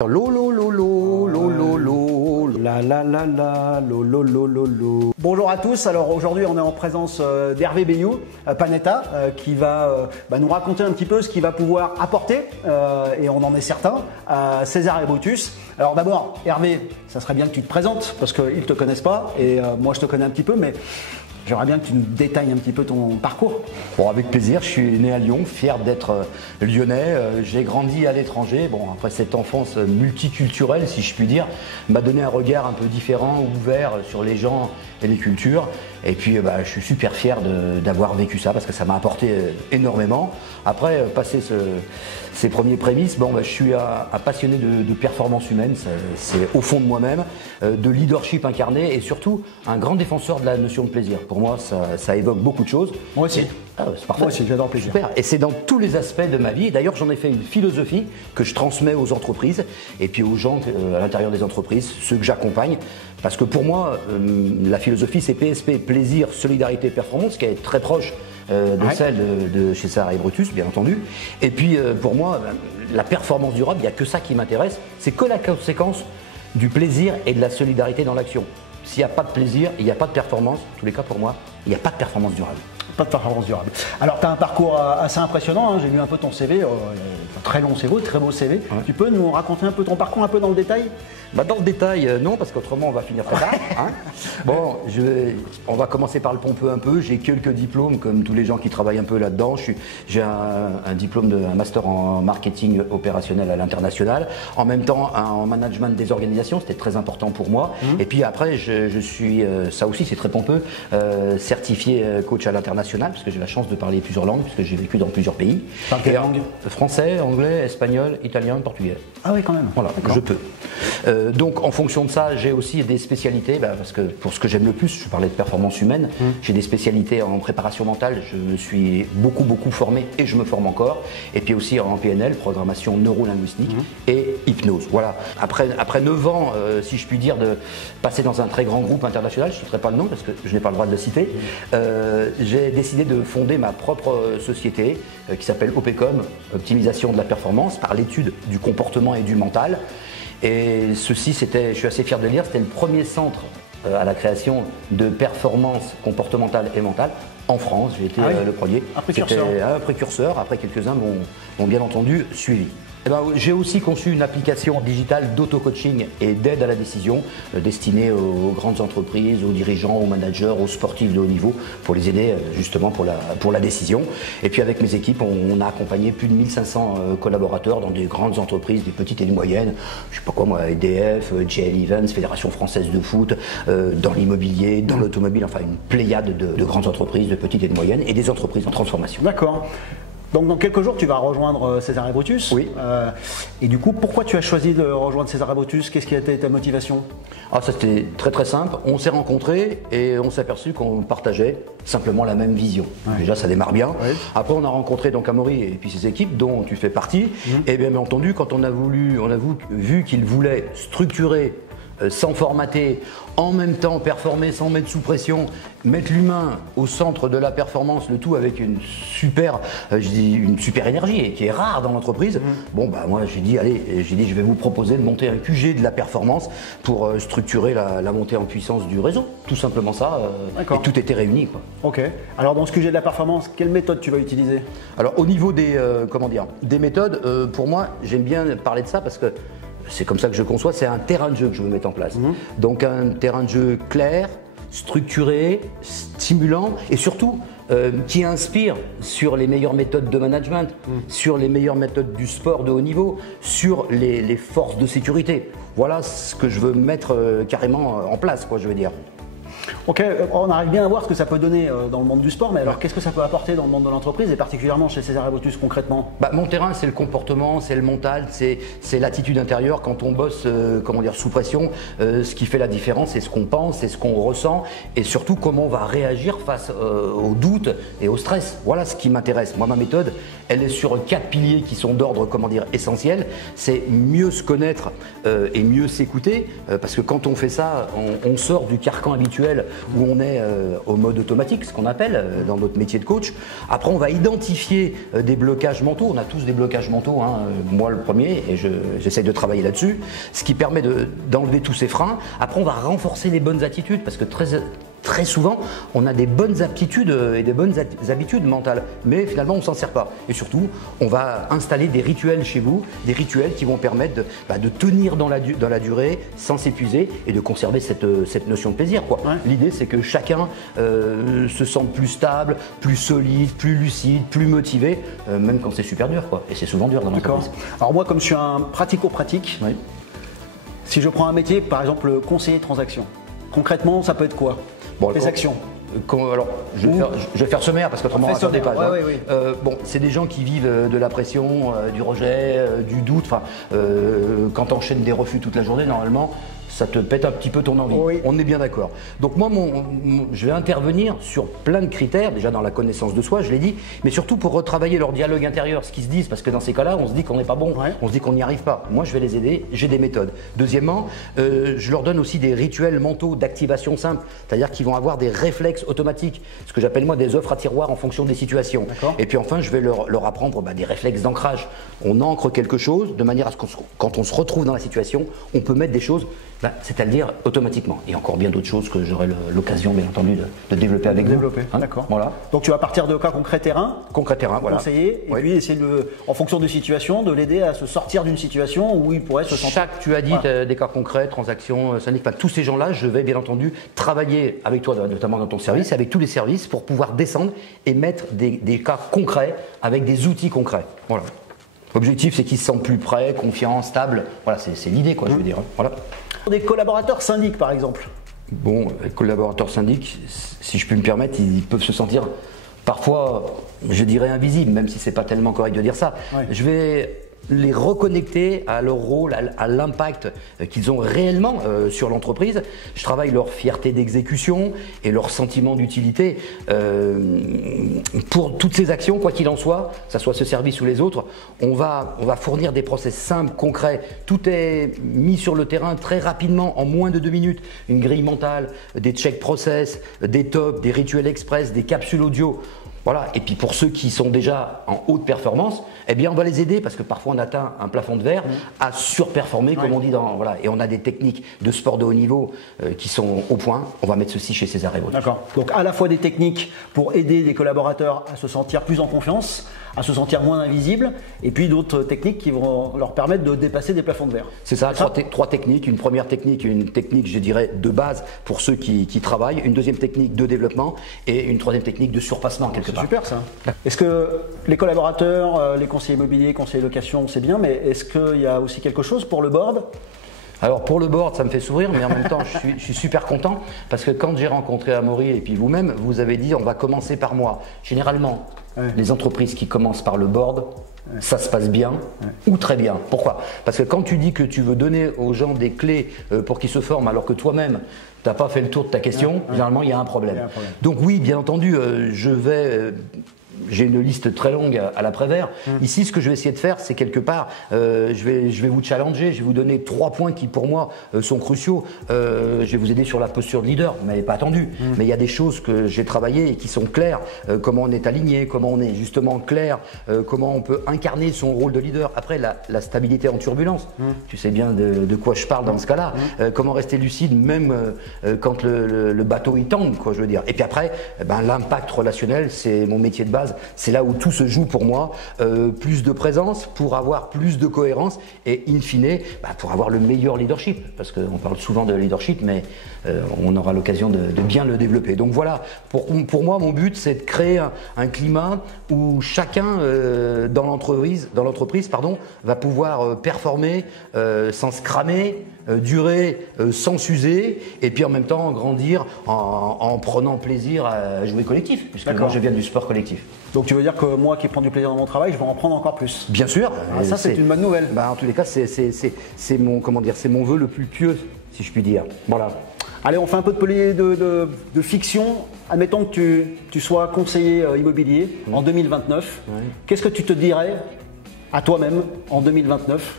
Lolo lolo lolo lolo la la la la lolo lolo lolo. Bonjour à tous, alors aujourd'hui on est en présence d'Hervé Beignoud, Panetta, qui va nous raconter un petit peu ce qu'il va pouvoir apporter, et on en est certain, à César et Brutus. Alors d'abord Hervé, ça serait bien que tu te présentes, parce qu'ils ne te connaissent pas, et moi je te connais un petit peu, mais j'aimerais bien que tu nous détailles un petit peu ton parcours. Bon, avec plaisir, je suis né à Lyon, fier d'être lyonnais. J'ai grandi à l'étranger. Bon, après cette enfance multiculturelle, si je puis dire, m'a donné un regard un peu différent, ouvert sur les gens et les cultures. Et puis, je suis super fier d'avoir vécu ça parce que ça m'a apporté énormément. Après, passer ces premiers prémices, je suis un passionné de performance humaine, c'est au fond de moi-même, de leadership incarné et surtout un grand défenseur de la notion de plaisir. Pour moi, ça évoque beaucoup de choses. Moi aussi. C'est parfait. Moi aussi, j'adore le plaisir. Super. Et c'est dans tous les aspects de ma vie. D'ailleurs, j'en ai fait une philosophie que je transmets aux entreprises et puis aux gens à l'intérieur des entreprises, ceux que j'accompagne. Parce que pour moi, la philosophie, c'est PSP, plaisir, solidarité, performance, qui est très proche de celle de chez César et Brutus, bien entendu. Et puis, pour moi, la performance durable, il n'y a que ça qui m'intéresse. C'est que la conséquence du plaisir et de la solidarité dans l'action. S'il n'y a pas de plaisir, il n'y a pas de performance. En tous les cas, pour moi, il n'y a pas de performance durable. Pas de performance durable. Alors, tu as un parcours assez impressionnant, hein. J'ai lu un peu ton CV, un très long CV, très beau CV. Ouais. Tu peux nous raconter un peu ton parcours, un peu dans le détail? Dans le détail, non, parce qu'autrement on va finir très tard. Hein. Bon, on va commencer par le pompeux un peu. J'ai quelques diplômes, comme tous les gens qui travaillent un peu là-dedans. J'ai un diplôme, un master en marketing opérationnel à l'international. En même temps, en management des organisations, c'était très important pour moi. Et puis après, je suis, ça aussi c'est très pompeux, certifié coach à l'international, parce que j'ai la chance de parler plusieurs langues, puisque j'ai vécu dans plusieurs pays. Dans quelle langue? Français, anglais, espagnol, italien, portugais. Ah oui, quand même. Voilà, je peux. Donc en fonction de ça, j'ai aussi des spécialités, parce que pour ce que j'aime le plus, je parlais de performance humaine, j'ai des spécialités en préparation mentale, je me suis beaucoup formé et je me forme encore, et puis aussi en PNL, programmation neuro-linguistique et hypnose. Voilà. Après 9 ans, si je puis dire, de passer dans un très grand groupe international, je ne citerai pas le nom parce que je n'ai pas le droit de le citer, j'ai décidé de fonder ma propre société qui s'appelle OPCOM, Optimisation de la performance, par l'étude du comportement et du mental. Et ceci, je suis assez fier de le dire, c'était le premier centre à la création de performance comportementale et mentale en France. J'ai été le premier. Un précurseur. C'était un précurseur. Après, quelques-uns m'ont bien entendu suivi. J'ai aussi conçu une application digitale d'auto-coaching et d'aide à la décision destinée aux grandes entreprises, aux dirigeants, aux managers, aux sportifs de haut niveau pour les aider justement pour la décision. Et puis avec mes équipes, on a accompagné plus de 1500 collaborateurs dans des grandes entreprises, des petites et des moyennes, je sais pas quoi moi, EDF, JL Events, Fédération Française de Foot, dans l'immobilier, dans l'automobile, enfin une pléiade de grandes entreprises, de petites et de moyennes et des entreprises en transformation. D'accord. Donc dans quelques jours, tu vas rejoindre César et Brutus. Oui. Et du coup, pourquoi tu as choisi de rejoindre César et Brutus? Qu'est-ce qui a été ta motivation? Ça c'était très simple. On s'est rencontrés et on s'est aperçu qu'on partageait simplement la même vision. Ouais. Déjà, ça démarre bien. Ouais. Après, on a rencontré donc Amaury et puis ses équipes, dont tu fais partie. Et bien entendu, quand on a vu qu'ils voulaient structurer, sans formater, en même temps performer sans mettre sous pression, mettre l'humain au centre de la performance, le tout avec une super énergie qui est rare dans l'entreprise. Moi j'ai dit je vais vous proposer de monter un QG de la performance pour structurer la montée en puissance du réseau. Tout simplement ça, et tout était réuni, quoi. Ok. Alors dans ce QG de la performance, quelle méthode tu vas utiliser? Alors au niveau des méthodes, pour moi j'aime bien parler de ça parce que c'est comme ça que je conçois, c'est un terrain de jeu que je veux mettre en place. Donc un terrain de jeu clair, structuré, stimulant et surtout qui inspire sur les meilleures méthodes de management, sur les meilleures méthodes du sport de haut niveau, sur les forces de sécurité. Voilà ce que je veux mettre carrément en place, quoi, je veux dire. Ok, on arrive bien à voir ce que ça peut donner dans le monde du sport, mais alors qu'est-ce que ça peut apporter dans le monde de l'entreprise et particulièrement chez César et Brutus concrètement? Mon terrain, c'est le comportement, c'est le mental, c'est l'attitude intérieure quand on bosse sous pression. Ce qui fait la différence, c'est ce qu'on pense, c'est ce qu'on ressent et surtout comment on va réagir face aux doutes et au stress. Voilà ce qui m'intéresse. Moi, ma méthode, elle est sur 4 piliers qui sont d'ordre essentiel. C'est mieux se connaître et mieux s'écouter parce que quand on fait ça, on sort du carcan habituel où on est au mode automatique, ce qu'on appelle dans notre métier de coach. Après, on va identifier des blocages mentaux. On a tous des blocages mentaux, hein, moi le premier, et j'essaye de travailler là-dessus, ce qui permet d'enlever tous ces freins. Après, on va renforcer les bonnes attitudes, parce que très souvent, on a des bonnes aptitudes et des bonnes habitudes mentales, mais finalement, on ne s'en sert pas. Et surtout, on va installer des rituels chez vous, des rituels qui vont permettre de tenir dans la durée, sans s'épuiser, et de conserver cette notion de plaisir, quoi. Ouais. L'idée, c'est que chacun se sente plus stable, plus solide, plus lucide, plus motivé, même quand c'est super dur, quoi. Et c'est souvent dur dans l'entreprise. Alors moi, comme je suis un pratico-pratique, oui. Si je prends un métier, par exemple, conseiller transaction, concrètement, ça peut être quoi? Bon, les actions. Alors, je vais faire sommaire parce qu'autrement on va faire des pages. Ouais, oui. Bon, c'est des gens qui vivent de la pression, du rejet, du doute. Enfin, quand tu enchaînes des refus toute la journée, normalement, ça te pète un petit peu ton envie. Oui. On est bien d'accord. Donc moi, je vais intervenir sur plein de critères, déjà dans la connaissance de soi, je l'ai dit, mais surtout pour retravailler leur dialogue intérieur, ce qu'ils se disent, parce que dans ces cas-là, on se dit qu'on n'est pas bon, on se dit qu'on n'y arrive pas. Moi, je vais les aider, j'ai des méthodes. Deuxièmement, je leur donne aussi des rituels mentaux d'activation simple, c'est-à-dire qu'ils vont avoir des réflexes automatiques, ce que j'appelle moi des offres à tiroir en fonction des situations. Et puis enfin, je vais leur apprendre des réflexes d'ancrage. On ancre quelque chose de manière à ce que quand on se retrouve dans la situation, on peut mettre des choses, c'est-à-dire automatiquement. Et encore bien d'autres choses que j'aurai l'occasion, bien entendu, de développer avec vous. Hein, d'accord. Voilà. Donc tu vas partir de cas concret terrain. Concret terrain, voilà. Conseiller, et puis essayer en fonction des situations, de l'aider à se sortir d'une situation où il pourrait se sentir. Tu as dit des cas concrets, transactions, syndic, tous ces gens-là, je vais bien entendu travailler avec toi, notamment dans ton service, avec tous les services, pour pouvoir descendre et mettre des cas concrets avec des outils concrets. Voilà. L'objectif, c'est qu'ils se sentent plus prêts, confiants, stables. Voilà, c'est l'idée, quoi, je veux dire. Voilà. Des collaborateurs syndics, par exemple. Bon, les collaborateurs syndics, si je puis me permettre, ils peuvent se sentir parfois, je dirais, invisibles, même si c'est pas tellement correct de dire ça. Ouais. Je vais les reconnecter à leur rôle, à l'impact qu'ils ont réellement sur l'entreprise. Je travaille leur fierté d'exécution et leur sentiment d'utilité pour toutes ces actions, quoi qu'il en soit, que ce soit ce service ou les autres. On va fournir des process simples, concrets. Tout est mis sur le terrain très rapidement, en moins de 2 minutes. Une grille mentale, des check process, des tops, des rituels express, des capsules audio. Voilà. Et puis pour ceux qui sont déjà en haute performance, eh bien on va les aider parce que parfois on atteint un plafond de verre à surperformer, comme on dit voilà. Et on a des techniques de sport de haut niveau qui sont au point. On va mettre ceci chez César Rebaud. D'accord. Donc à la fois des techniques pour aider les collaborateurs à se sentir plus en confiance, à se sentir moins invisibles, et puis d'autres techniques qui vont leur permettre de dépasser des plafonds de verre. C'est ça, trois techniques. Une première technique, je dirais, de base pour ceux qui travaillent. Une deuxième technique de développement et une troisième technique de surpassement quelque part. C'est super ça. Est-ce que les collaborateurs, les conseillers immobiliers, conseillers location, c'est bien, mais est-ce qu'il y a aussi quelque chose pour le board ? Alors pour le board, ça me fait sourire, mais en même temps, je suis super content parce que quand j'ai rencontré Amaury et puis vous-même, vous avez dit on va commencer par moi. Généralement, les entreprises qui commencent par le board, ça se passe bien ou très bien. Pourquoi ? Parce que quand tu dis que tu veux donner aux gens des clés pour qu'ils se forment alors que toi-même, tu n'as pas fait le tour de ta question, généralement il y a un problème. Donc oui, bien entendu, j'ai une liste très longue à l'après-vert. Ici, ce que je vais essayer de faire, c'est quelque part, je vais vous challenger, je vais vous donner 3 points qui, pour moi, sont cruciaux. Je vais vous aider sur la posture de leader, vous ne m'avez pas attendu. Mais il y a des choses que j'ai travaillées et qui sont claires. Comment on est aligné, comment on est justement clair, comment on peut incarner son rôle de leader. Après, la stabilité en turbulence. Tu sais bien de quoi je parle dans ce cas-là. Comment rester lucide, même quand le bateau il tangue, quoi, je veux dire. Et puis après, l'impact relationnel, c'est mon métier de base. C'est là où tout se joue pour moi. Plus de présence pour avoir plus de cohérence et in fine pour avoir le meilleur leadership. Parce qu'on parle souvent de leadership, mais on aura l'occasion de bien le développer. Donc voilà, pour moi, mon but, c'est de créer un climat où chacun dans l'entreprise va pouvoir performer sans se cramer, durer sans s'user et puis en même temps grandir en prenant plaisir à jouer collectif, puisque moi je viens du sport collectif. Donc tu veux dire que moi qui prends du plaisir dans mon travail, je vais en prendre encore plus? Bien sûr. Ça c'est une bonne nouvelle. En tous les cas, c'est mon vœu le plus pieux, si je puis dire. Voilà. Allez, on fait un peu de fiction. Admettons que tu sois conseiller immobilier en 2029. Qu'est-ce que tu te dirais à toi-même en 2029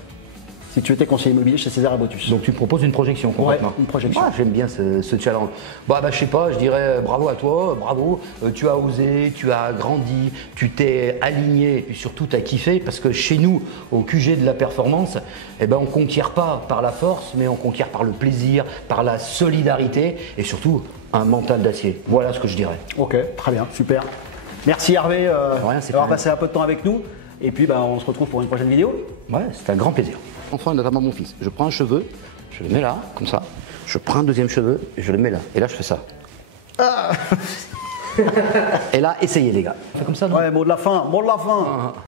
si tu étais conseiller immobilier chez César et Botus? Donc tu me proposes une projection concrètement. Ouais, une projection. Ah, j'aime bien ce challenge. Bah, je sais pas, je dirais bravo à toi, bravo. Tu as osé, tu as grandi, tu t'es aligné et puis surtout tu as kiffé parce que chez nous, au QG de la performance, eh ben, on ne conquiert pas par la force, mais on conquiert par le plaisir, par la solidarité et surtout un mental d'acier. Voilà ce que je dirais. Ok, très bien, super. Merci Hervé d'avoir passé un peu de temps avec nous. Et puis on se retrouve pour une prochaine vidéo. Ouais, c'est un grand plaisir. Enfant et notamment mon fils. Je prends un cheveu, je le mets là, comme ça. Je prends un deuxième cheveu et je le mets là. Et là, je fais ça. Ah. Et là, essayez les gars. On fait comme ça, non? Ouais, mot de la fin, mot de la fin.